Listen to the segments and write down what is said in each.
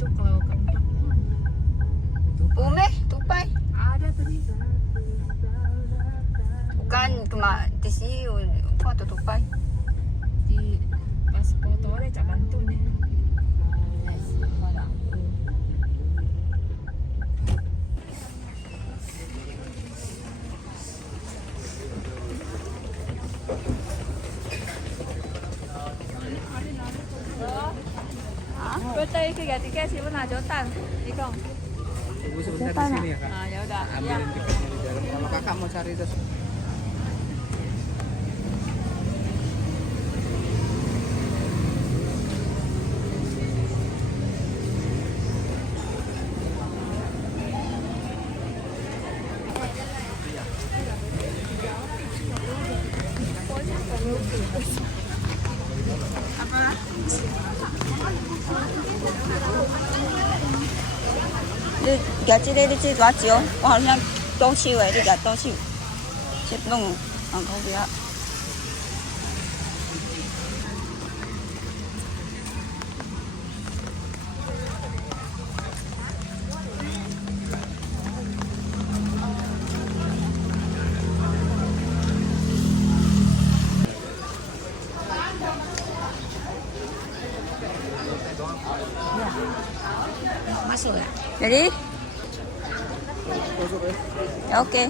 itu kalau keempat. Ume, Tupai. Ada tadi. Bukan di sini, foto Tupai. Di pas foto ada Cak Bantu nih. Betul itu tiket sih benar jotan, ikong. Tunggu sebentar di sini ya kak. Ah ya udah. Ambilin tiketnya di dalam. Kalau kakak mau cari terus.你夹这个你这多少？我好像多少诶，你夹多少？这弄口边。Masuk ya? Jadi? Masuk ya. Ya oke.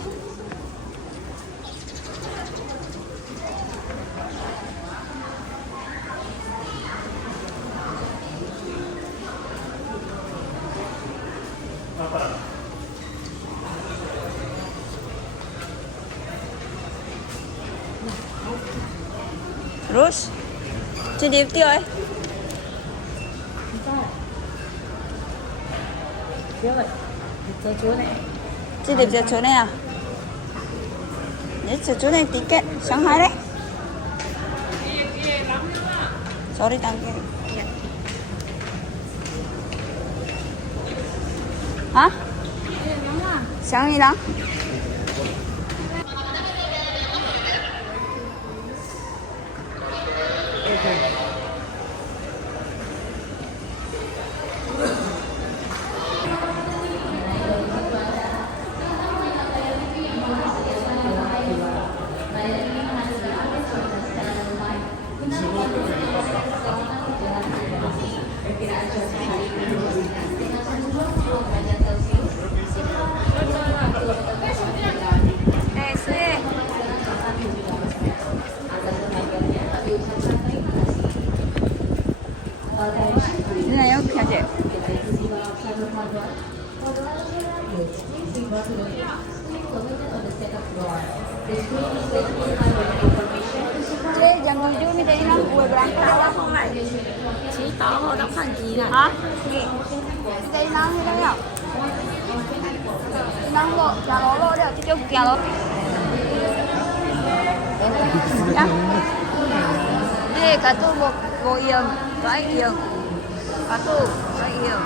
Terus? Jadi itu ya? Chị điểm giờ chỗ này à? Nhớ chỗ này ticket Shanghai đấy. Sorry tăng cái. Hả? Sáng gì lắm? Ini là yuk hả chị? Chị jangan jauh ni dari nang kue berangkat awak không lại? Chỉ tỏ hồ đọc thành gì nè. Hả? Dari nang ni đây à? Nang lo, jangan lo dia, chị jauh kia lo. Ya. Đi cả tu bộ yên, phải yên. Cả tu phải yên.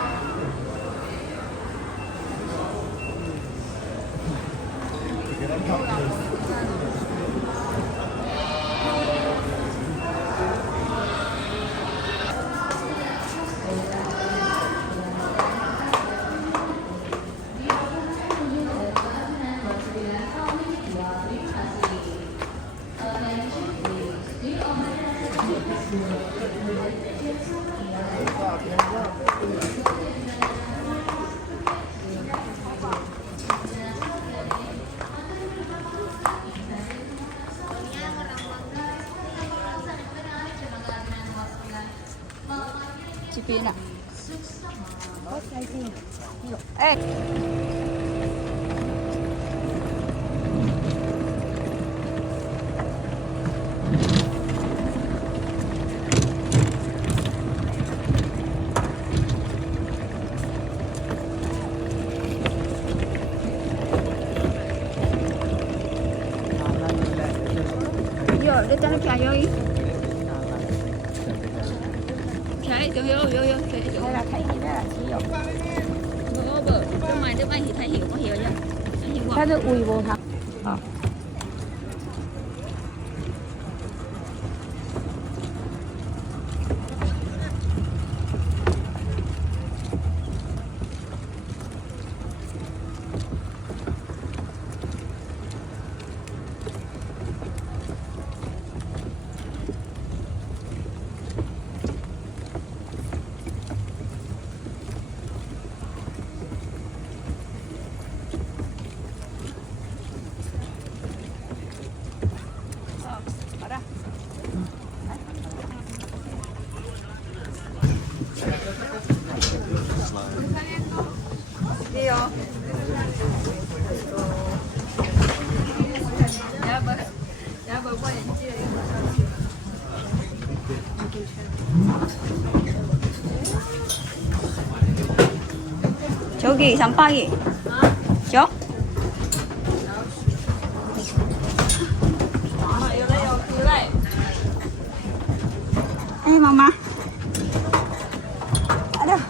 Chị Pin ạ. Ê. Yo, dia tak nak ayoi. Thấy, vô, Hay là thấy gì đó là chỉ dụ. Bữa bên ngoài nước Anh thì thấy hiểu có hiểu chưa? Thấy hiểu không? Thấy được ui vô thật. 드세요. 저기 잠바기. 저? Ê mama. Aduh.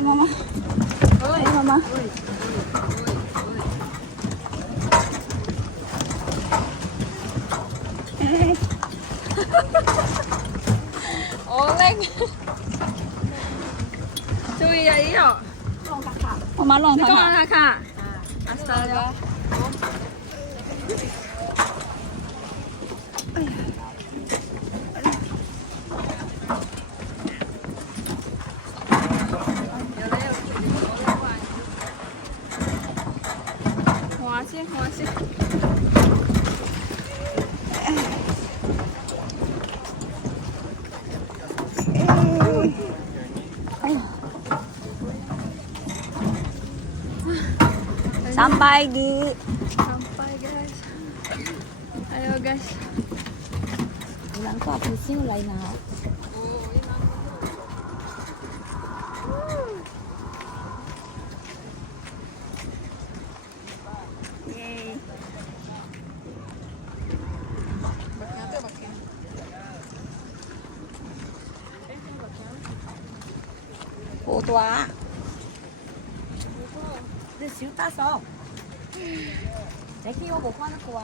Mama. Mama. Oleng. Chui vậy đó. Mama long Con thằng là cả. Astaga. Hóa chứ, hóa chứ. Sampai di Sampai guys. Ayo guys. Bilang kok pusing lain nào. Yeay. Khổ quá. Để xíu ta sao? Để khi mà bộ khoan nó qua.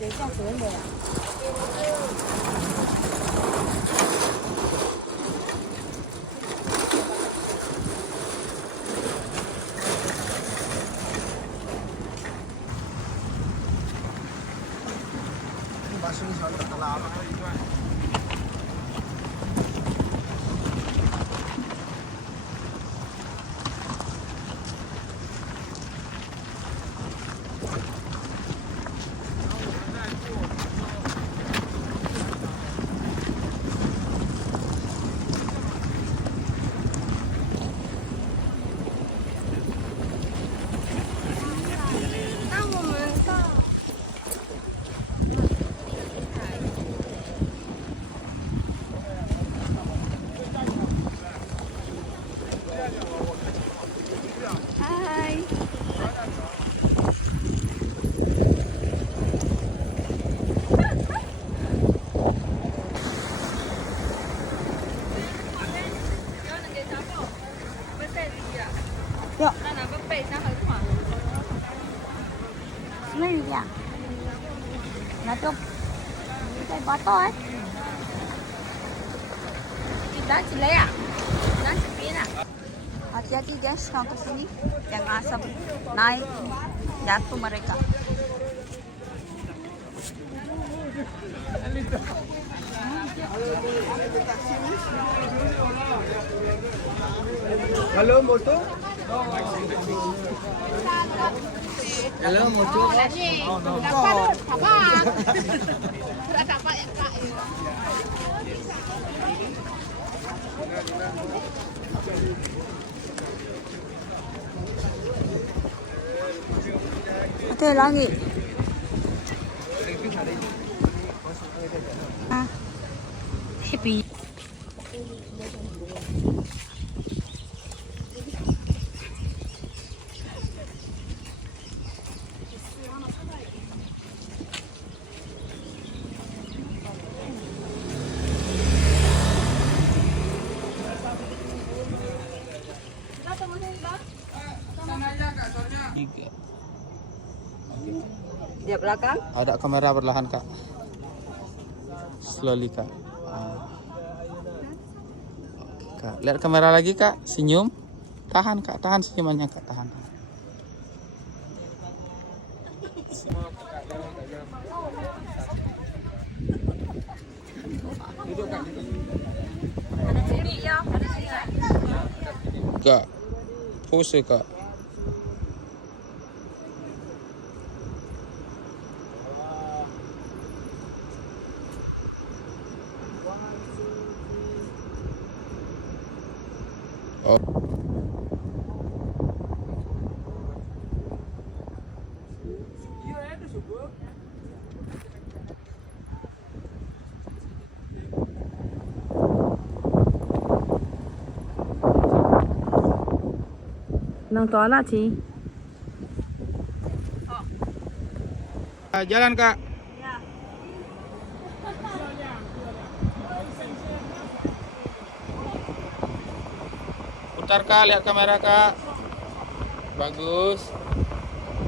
Để cho xuống rồi à? Hai. Yuk. Này kìa. Là chung. Đây bó to ấy. Kita cilek ah. Dan cepin ah. Hati-hati guys kalau kesini, yang asap naik jatuh mereka. Halo moto. Halo moto. Oke lagi. Ah. Happy. Dia belakang. Ada kamera perlahan kak. Slowly kak. Kak, lihat kamera lagi kak. Senyum. Tahan kak, tahan senyumannya kak, tahan. Ada sini ya, ada sini. Kak. Pose Kak. Oh. Nang toa lah Ci. Jalan Kak. Putar Kak, lihat kamera Kak. Bagus.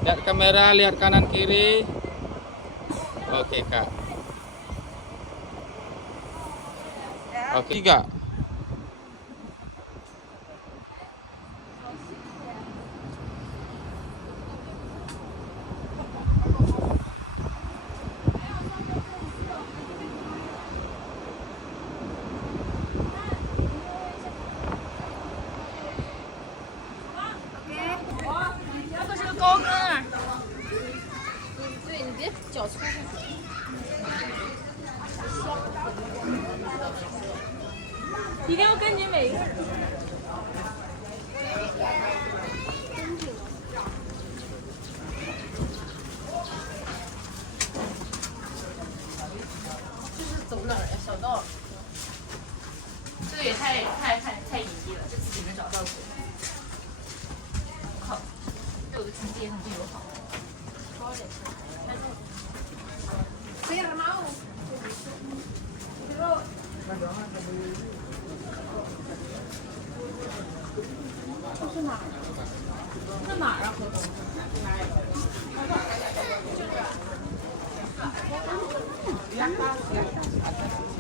Lihat kamera, lihat kanan kiri. Oke Kak. Oke Kak.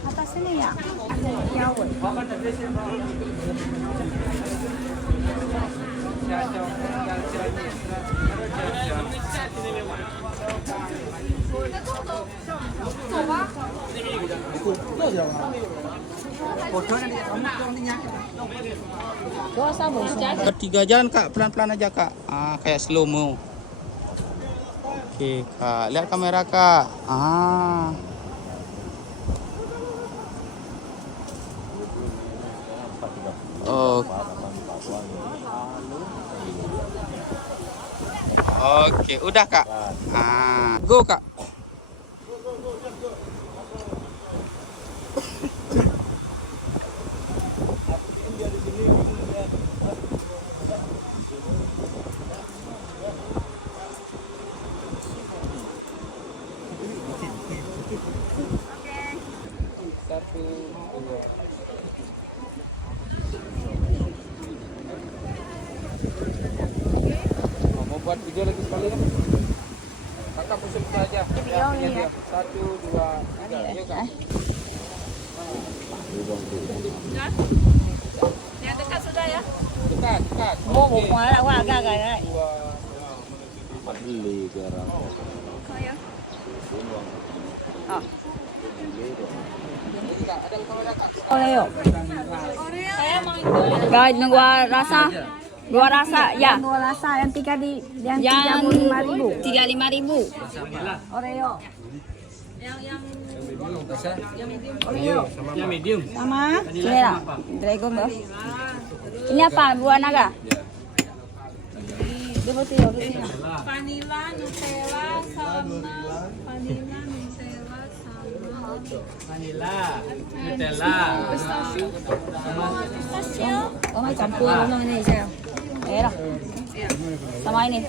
Atasnya ya. Bertiga jalan Kak, pelan-pelan aja Kak. Kayak slow mo. Oke Kak, lihat kamera Kak. Oh. Oke, udah Kak. Go Kak. Satu, dua. Mau buat video lagi sekali kan? Kakak pusing saja. Video ini ya. 1, 2, 3. Ayo Kak. Yang dekat sudah ya. Dekat, dekat. Mua một quả là qua ra rồi đấy. Beli sekarang. Ada kamera Kak. Oreo. Saya mau itu. Rồi dua rasa. Dua rasa ya. Dua rasa yang tiga di yang Yang 35.000. 35.000. Oreo. Yang medium. Sama. Ini lah. Dragon bro. Ini apa? Buah naga. Vanilla, Nutella sama vanilla, Nutella sama Vanilla, Nutella. Oh my campur dong ini saya. Lah. Sama ini.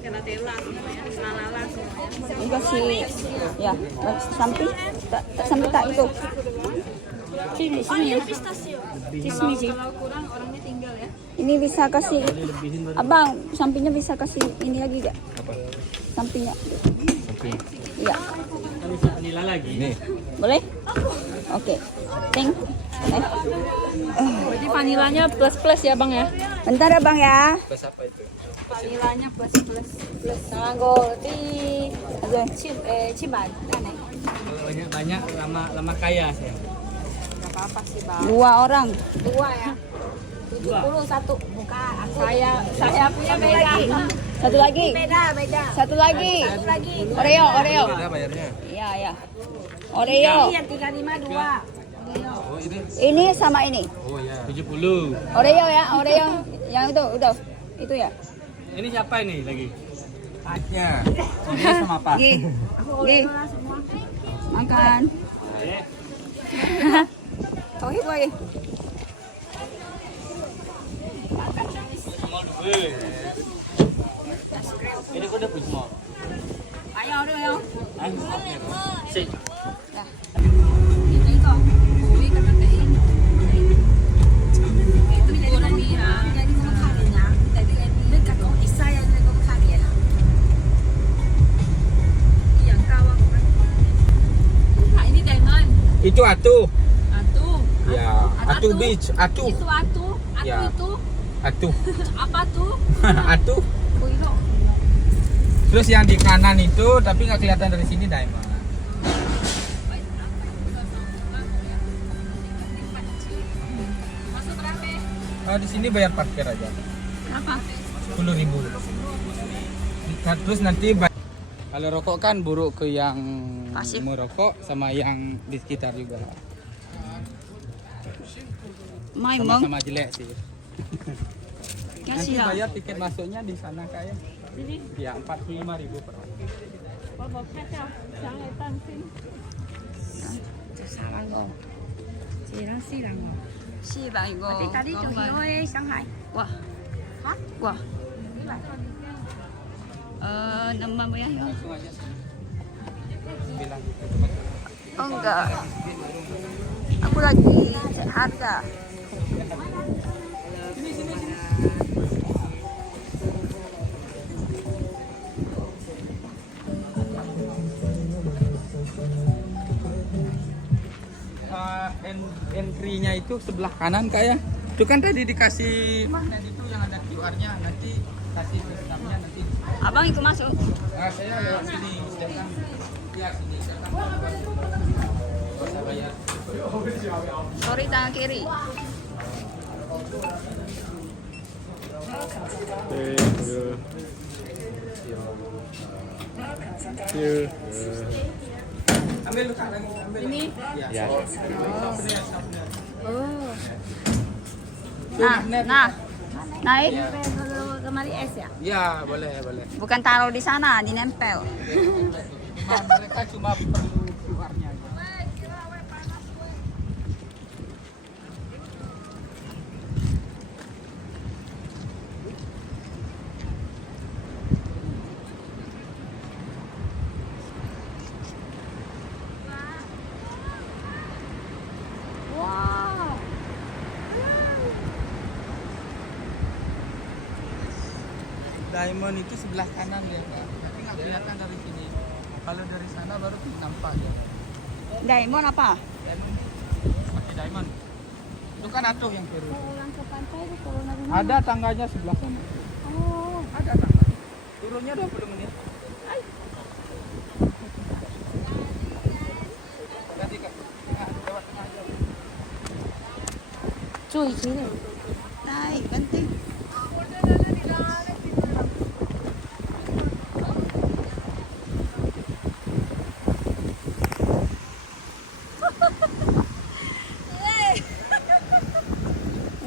Nutella semuanya, Ini kasih ya, samping tak samping tak itu. Sini ya. Kalau kurang orangnya tinggal ya. Ini bisa kasih Abang, sampingnya bisa kasih ini lagi gak? Sampingnya. Samping. Iya. Vanilla lagi. Nih. Boleh? Oke. Thank. Jadi vanilanya plus ya bang ya. Bentar ya Bang ya. Plus apa itu? Vanilanya plus. Nanggo di aja. Ciban aneh. Kalau banyak lama kaya saya. Gak apa-apa sih bang. 2 orang. 2 ya. 71 bukan aku. Saya punya beda. Satu lagi. Beda. Satu lagi. Oreo. Beda bayarnya. Iya, ya. Oreo. Ini yang 352. Oh, ini. Ini sama ini. Oh ya. 70. Oreo ya, Oreo. Yang itu, udah. Itu ya. Ini siapa ini lagi? Paknya. Ini sama apa? Gi. Makan. Tauhid lagi. Small dulu. Ini kok udah small. Ayo, Oreo. Si. Itu atu. Atu. Ya, atu beach, atu. Itu atu. Atu Ya. itu. Atu. Apa tuh? Atu. Kuilo. Terus yang di kanan itu tapi nggak kelihatan dari sini Diamond. Masuk berapa? Di sini bayar parkir aja. Berapa? 10.000. Nah, terus nanti kalau rokok kan buruk ke yang Pasif. merokok sama yang di sekitar juga. Mai mong. Sama-sama jelek sih. Nanti Kasih lah. bayar tiket masuknya di sana kayak. Ya 45.000 per orang. Si bang igo. Tadi tuh Hanoi, Shanghai. Wah. Hah? Wah. Nama mo yan yun? Langsung aja sih. Bilang gitu. Oh enggak. Aku lagi cek harga. Entry-nya itu sebelah kanan kayak. Itu kan tadi dikasih magnet itu yang ada QR-nya, nanti kasih sistemnya nanti. Abang ikut masuk. Nah, saya lewat sini, sedangkan ya sini. Saya bayar. Sorry tangan kiri. Ambil lu Kak, lagi ambil. Ini? Ya. Oh. Nah. Naik. Kemari es ya? Ya, boleh, boleh. Bukan taruh di sana, dinempel. Mereka cuma perlu QR-nya aja. Wow. Diamond itu sebelah kanan ya, Kak. Tapi nggak kelihatan dari sini. Kalau dari sana baru nampak ya. Diamond apa? Diamond, pakai diamond. Itu kan atuh yang turun. Pulang ke pantai itu kalau nabi. Ada tangganya sebelah sana. Oh, Ada tangga. Turunnya 20 menit. Tadi Kak, lewat tengah aja. 注意听呢。 Naik, penting.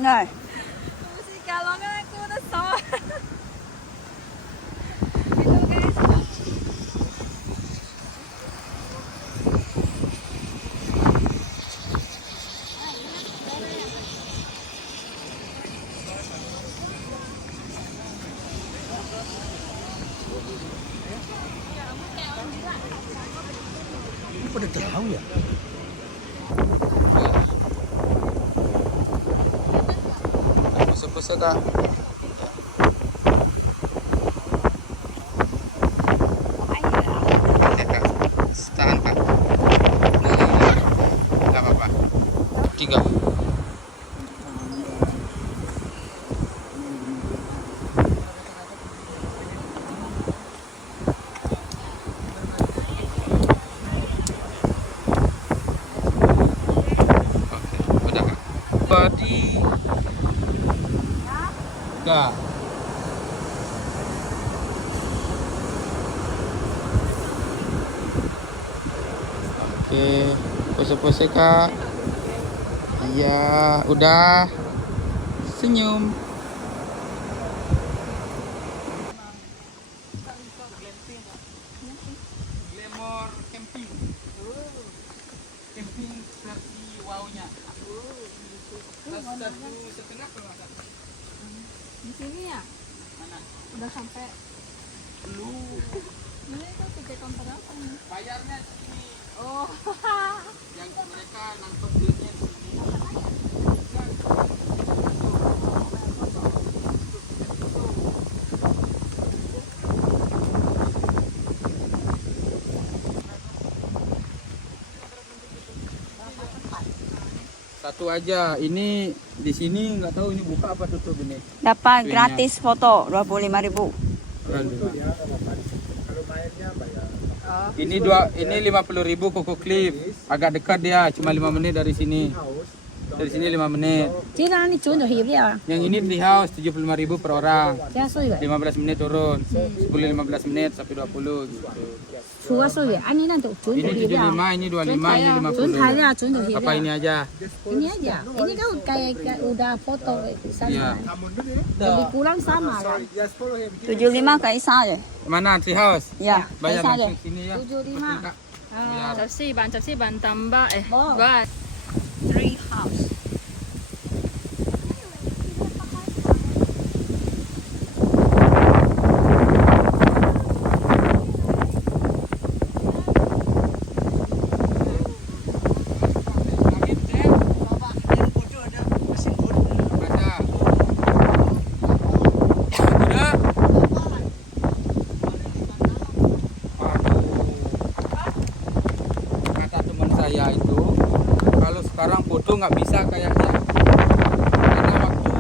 Này. Kalau kan aku udah sama. Pada tahu ya? Pusat-pusat Kak. Oke Kak, tahan Kak. Nggak apa-apa. 3. Oke, udah Kak. Body juga. Oke, pose-pose Kak. Iya, udah. Senyum. Glamour camping. Camping versi wow-nya. Satu setengah kalau nggak salah. Di sini ya? Mana? Udah sampai. Belum. Ini tuh tiket counter apa nih? Bayarnya di sini. Oh. Yang mereka nangkep duitnya di sini. Satu aja. Ini di sini nggak tahu ini buka apa tutup ini. Dapat Kuenya. gratis foto 25.000. Ini 50.000 koko clip. Agak dekat dia, cuma 5 menit dari sini. Dari sini 5 menit. 这张你准就黑不了， Yang ini di house 75.000 per orang. 加数月， 15 menit turun. 10-15 menit sampai 20 gitu. 出个数月，按你那都准就 Ini 黑不了， 75, ini 25, ini 准台 50. 的准就黑不 Apa 了。 ini aja? Ini aja, ini kan kayak udah foto Iya. sana, lebih kurang sama lah. 75 kali saja. Mana tree house? Ya, kali Bayar saja. langsung sini ya. 75. Kak. 접시반 tambah Wow. gas. 3 house. Ada. Udah. Kata teman saya itu, kalau sekarang foto nggak bisa kayaknya. Karena waktu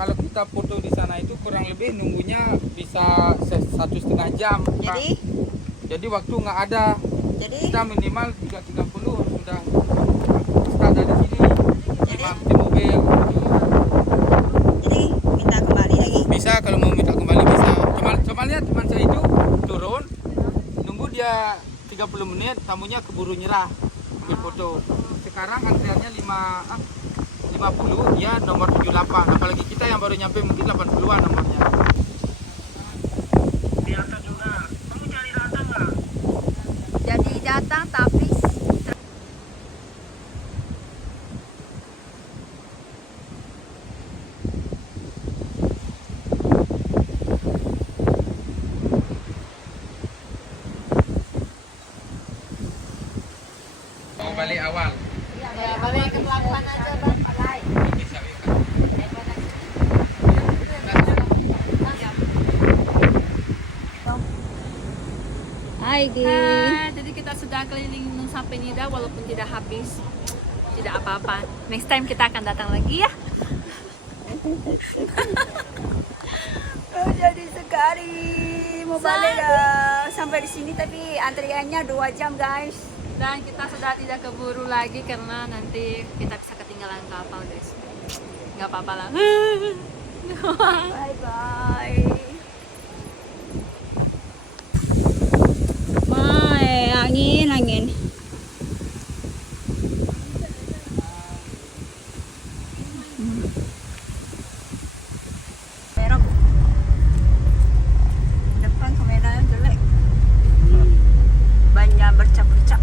kalau kita foto di sana itu kurang lebih nunggunya bisa 1,5 jam. Kak. Jadi waktu nggak ada. Jadi Kita minimal 3.30 sudah start dari sini. Di mobil. jadi minta kembali lagi. Bisa kalau mau minta kembali bisa. Coba lihat teman saya itu turun, nunggu dia 30 menit, tamunya keburu nyerah ambil foto. Sekarang antriannya 50, dia nomor 78. Apalagi kita yang baru nyampe mungkin 80-an nomornya. Jadi datang tapi Mau balik awal. Balik ke pelabuhan aja bang. Bisa, Hai Gi. Hai, jadi kita sudah keliling Nusa Penida walaupun tidak habis. Tidak apa-apa. Next time kita akan datang lagi ya. Oh, jadi sekali mau balik sampai di sini tapi antriannya 2 jam guys. Dan kita sudah tidak keburu lagi karena nanti kita bisa ketinggalan kapal guys. Nggak apa-apa lah. Bye bye. Mai angin. Merah. Depan kameranya jelek. Banyak bercak-bercak.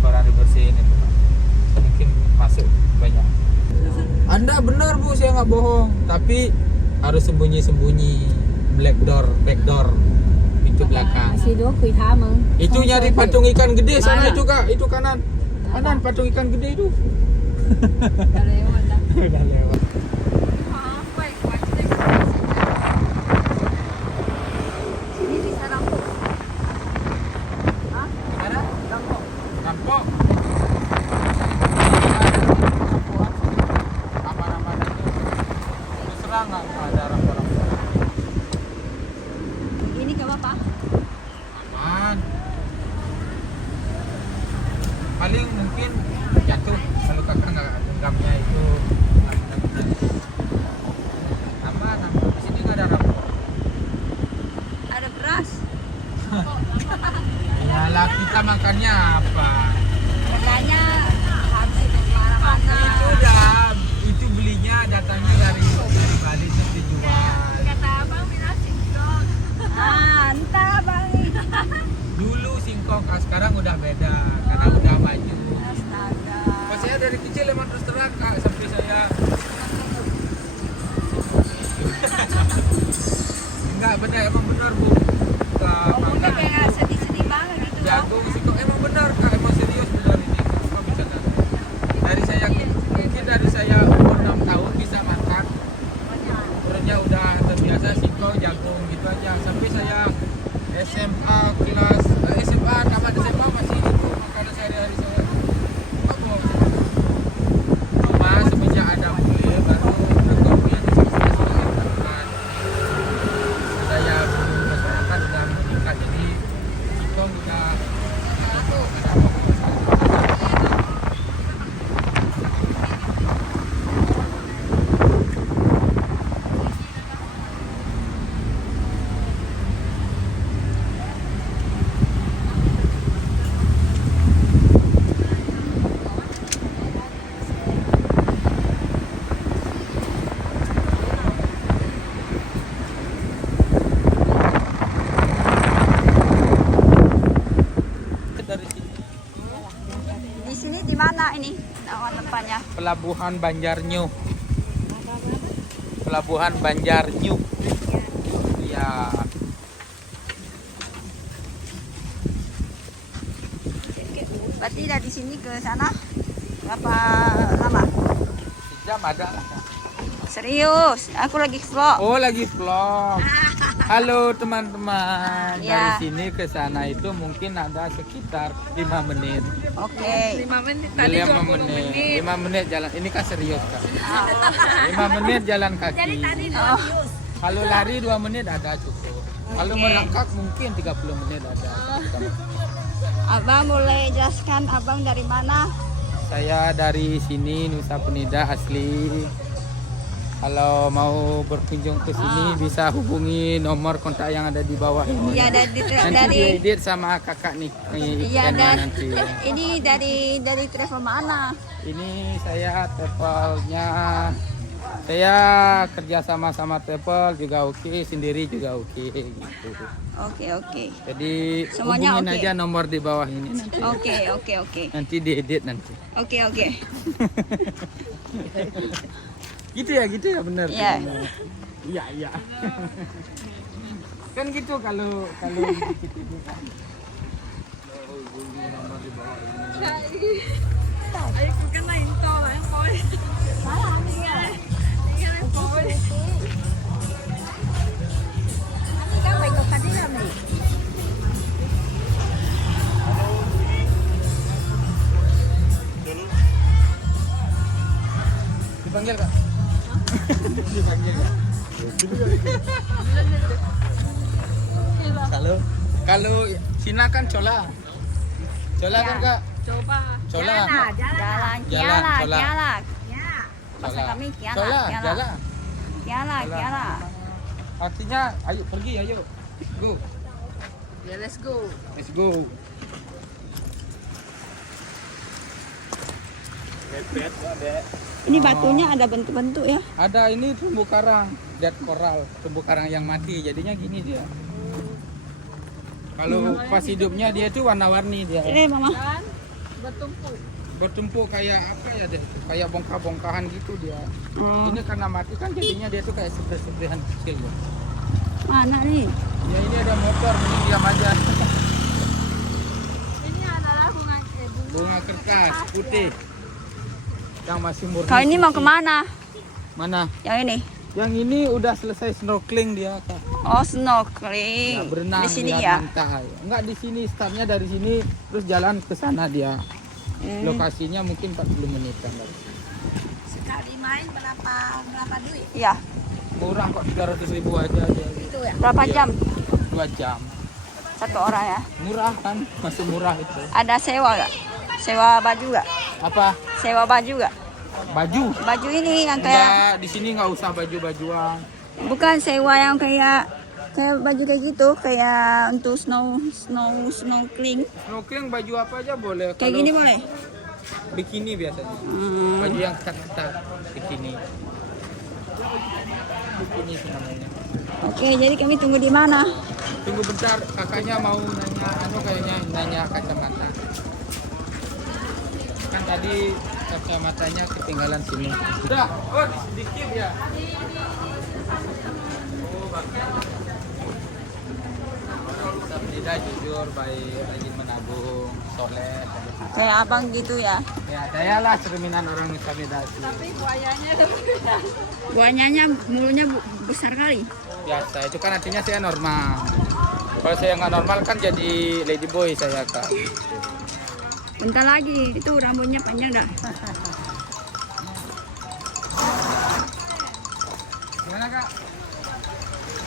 barang dibersihin itu Pak. Mungkin masuk banyak. Anda benar Bu, saya nggak bohong. Tapi harus sembunyi-sembunyi, backdoor, pintu belakang. Masih dua kui tama. Itu nyari patung ikan gede sana itu Kak, itu kanan patung ikan gede itu. Udah lewat dah. Udah lewat. Sini bisa rampok. Gimana? Rampok. Aman-aman aja. Terus terang nggak ada rampok-rampok. Ini ke apa? Aman. Paling mungkin jatuh kalau kakak nggak genggamnya itu. sini di mana ini nama tempatnya? Pelabuhan Banjarnyu. Pelabuhan Banjarnyu. Ya. Berarti dari sini ke sana berapa lama? Jam ada lah. Serius, aku lagi vlog. Oh, lagi vlog. Halo teman-teman. Ya. Dari sini ke sana itu mungkin ada sekitar 5 menit. Oke. 5 menit tadi 5 20 menit. menit. 5 menit jalan. Ini kan serius kan. 5 menit jalan kaki. Oh, Kalau lari 2 menit ada cukup. Kalau Oke. merangkak mungkin 30 menit ada. abang boleh jelaskan abang dari mana? Saya dari sini Nusa Penida asli. Kalau mau berkunjung ke sini bisa hubungi nomor kontak yang ada di bawah ini. Iya dari Nanti diedit sama kakak nih. Iya ikannya dan nanti. ini dari travel mana? Ini saya travelnya. Saya kerja sama travel juga oke, sendiri juga oke gitu. Oke. Jadi Semuanya hubungin oke? aja nomor di bawah ini nanti. Oke. Nanti diedit nanti. Oke. Gitu ya benar. Iya. Iya. Kan gitu kalau gitu itu kan. Hubungi nomor di bawah ini. Ayo kena into lah yang boy. Các bạn có phải đi làm gì? Dipanggil kak? Dipanggil kak? Kalau Cina kan cola. Cola kan kak? Coba. Cola. Jalan, Jalan, kiala. Ya. Bahasa kami kiala. Cola, jalan. Kiala. Artinya ayo pergi ayo. Go. Ya, let's go. Let's go. Ini batunya ada bentuk-bentuk ya? Ada ini terumbu karang, dead coral, terumbu karang yang mati. Jadinya gini dia. Kalau pas hidupnya dia tuh warna-warni dia. Ini mama. Dan bertumpuk. Bertumpuk kayak apa ya deh? Kayak bongkah-bongkahan gitu dia. Ini karena mati kan jadinya dia tuh kayak spray-sprayan kecil ya. Mana nih? Ya ini ada motor, ini diam aja. Ini adalah Bunga kertas putih yang masih murni. Kau ini mau suci. kemana? Mana? Yang ini? Yang ini udah selesai snorkeling dia kak. Oh, snorkeling. Ya, berenang Di sini lihat ya? pantai. Enggak di sini, startnya dari sini terus jalan ke sana dia. Lokasinya mungkin 40 menitan dari sini. Sekali main berapa duit? Iya. Murah kok 300.000 aja dia. Itu ya. Berapa Iya. jam? 2 jam. Satu orang ya? Murah kan? Masih murah itu. Ada sewa gak? Sewa baju gak? Apa? Sewa baju gak? Baju? Baju ini yang kayak Enggak, di sini nggak usah baju-bajuan. bukan sewa yang kayak baju kayak gitu, kayak untuk snorkeling. Snorkeling baju apa aja boleh. Kayak gini boleh? Bikini biasanya. Baju yang ketat-ketat bikini. Bikini itu namanya. Oke, jadi kami tunggu di mana? Tunggu bentar, kakaknya mau nanya nanya kacamata. Kan tadi kacamatanya ketinggalan sini. Udah, oh sedikit ya. Oh, bagus. Tidak jujur, baik, rajin menabung, soleh. Kayak abang gitu ya? Ya, saya lah cerminan orang Nusa Penida. tapi buayanya ada beda. Buahnya mulutnya besar kali. Biasa, itu kan artinya saya normal. Kalau saya nggak normal kan jadi ladyboy saya kak. Bentar lagi, itu rambutnya panjang dah. Gimana kak?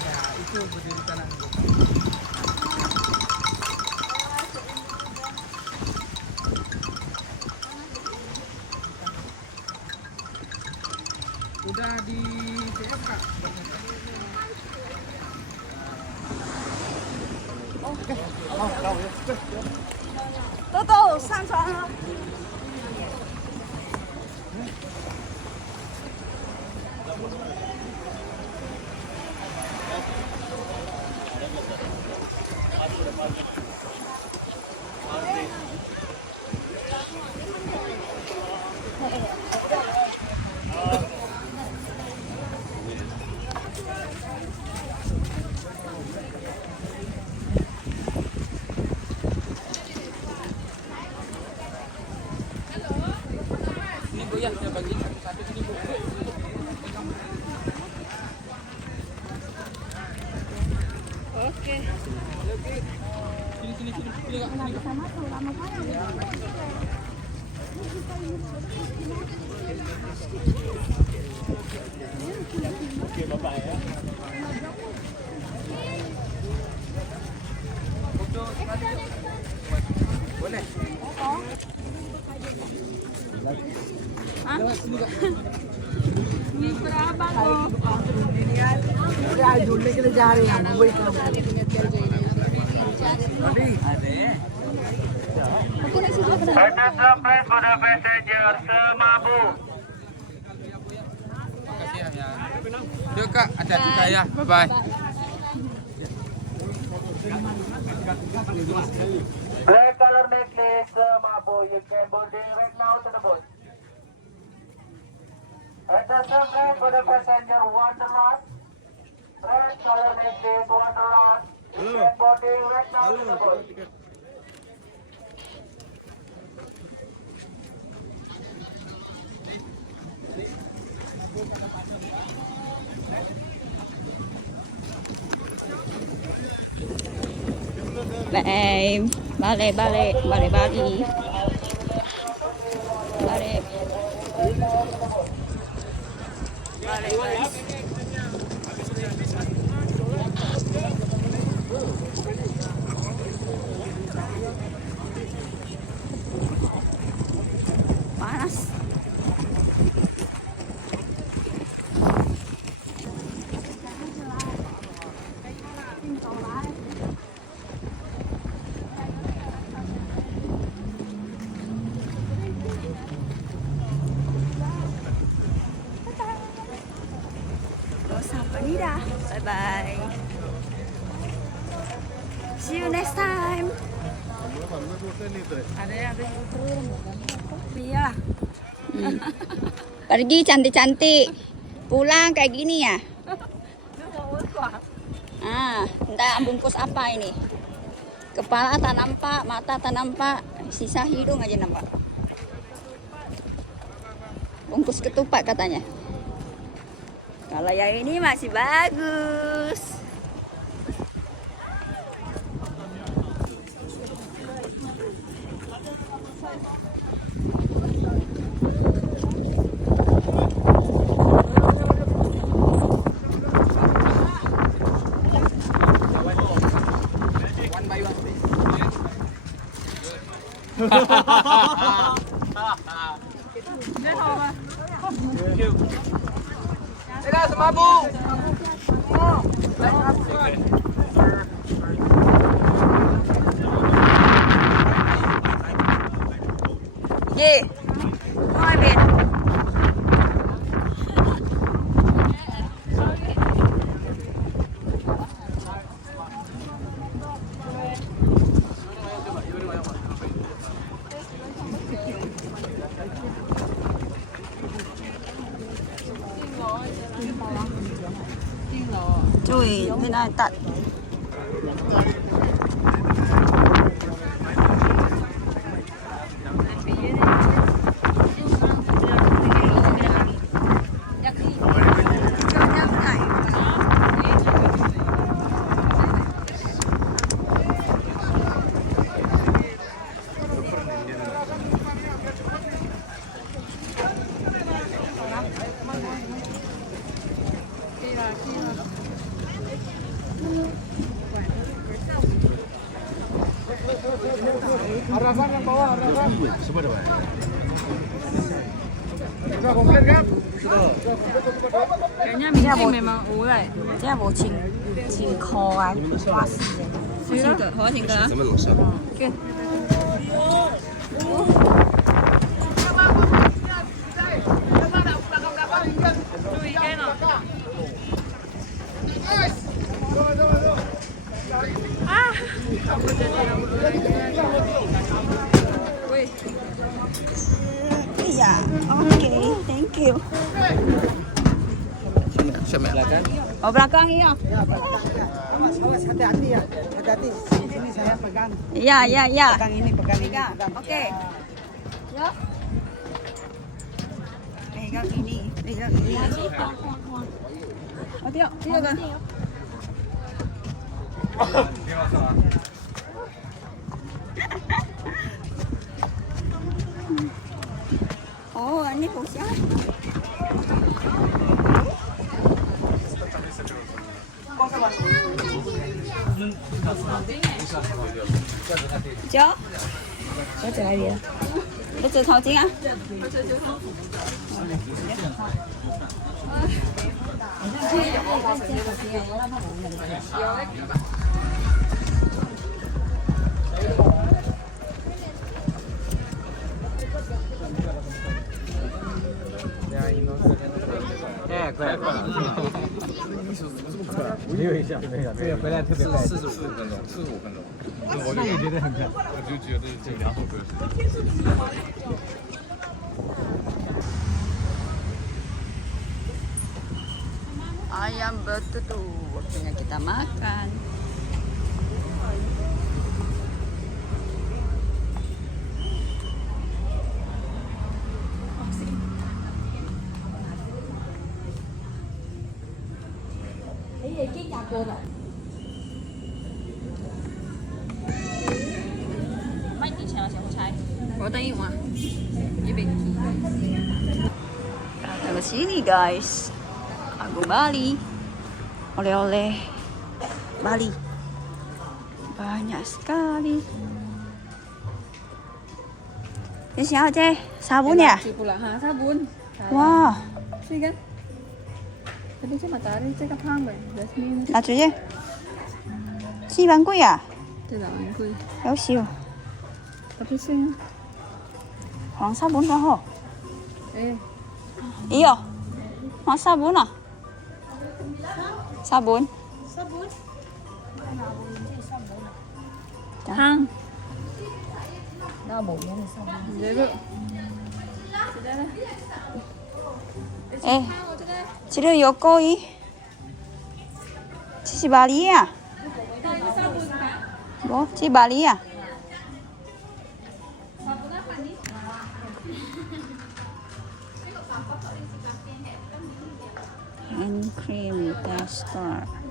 Ya itu berdiri sana. Udah di DM kak? Tuh, sang. ya, saya bagi satu sini Bu. Oke. Sini Kak. Boleh. Ini berapa kok? Sampai pada passenger Semabu. Makasih ya. Yuk Kak, hati-hati Kak ya. Bye. Black color necklace Semabu. You can boarding right now to the boat. Attention please for the passenger Wanderlust. Red color necklace Wanderlust. You can boarding right now to the boat. Balik. Panas. Sampai nih dah. Bye bye. See you next time. Iya. Pergi cantik-cantik. Pulang kayak gini ya. Entah bungkus apa ini. Kepala tak nampak, mata tak nampak, sisa hidung aja nampak. Bungkus ketupat katanya. Kalau yang ini masih bagus. Dadah Semabu. Ye. Hai Ben. Cui, bên này tận. Arafan yang bawah, Arafan. Semua ada, Pak. Sudah komplit kan? Sudah. Kayaknya mungkin memang ulai. 这样无穿裤啊，花丝的。好个，好听个。什么东西？ Oke. Cui, kayak no. Wih. Iya, oke, thank you. Belakang. Oh belakang iya. Mas, awas hati-hati ya. Hati-hati. Sini saya pegang. Iya, iya, iya. Pegang ini, pegang ini. Pegang. Pegang. Oke. Ya. pegang ini, pegang ini. Oh, tidak kan? Oh, ini bosnya. Cho. Cho trở lại đi. Nó chưa thao chính á. Ayam betutu, waktunya kita makan. Kita ke sini guys. Lagu Bali. Oleh-oleh Bali. Banyak sekali. Ini siapa? Sabun ya? Pula ha, sabun. Wah, Sih kan? Tadi cuma matahari cek apa hang Jasmine. 拿出去。7万贵啊？ Tidak angkui. 有少。 Tapi sih.黄sabun kah ho? Eh, Iya. Hoàng sabun à? Sabun. hang. 나 먹는 사람. Jadi, Ê, chị đưa vô coi. Chị bà lý à? Bố, chị bà lý à? Hand cream tester.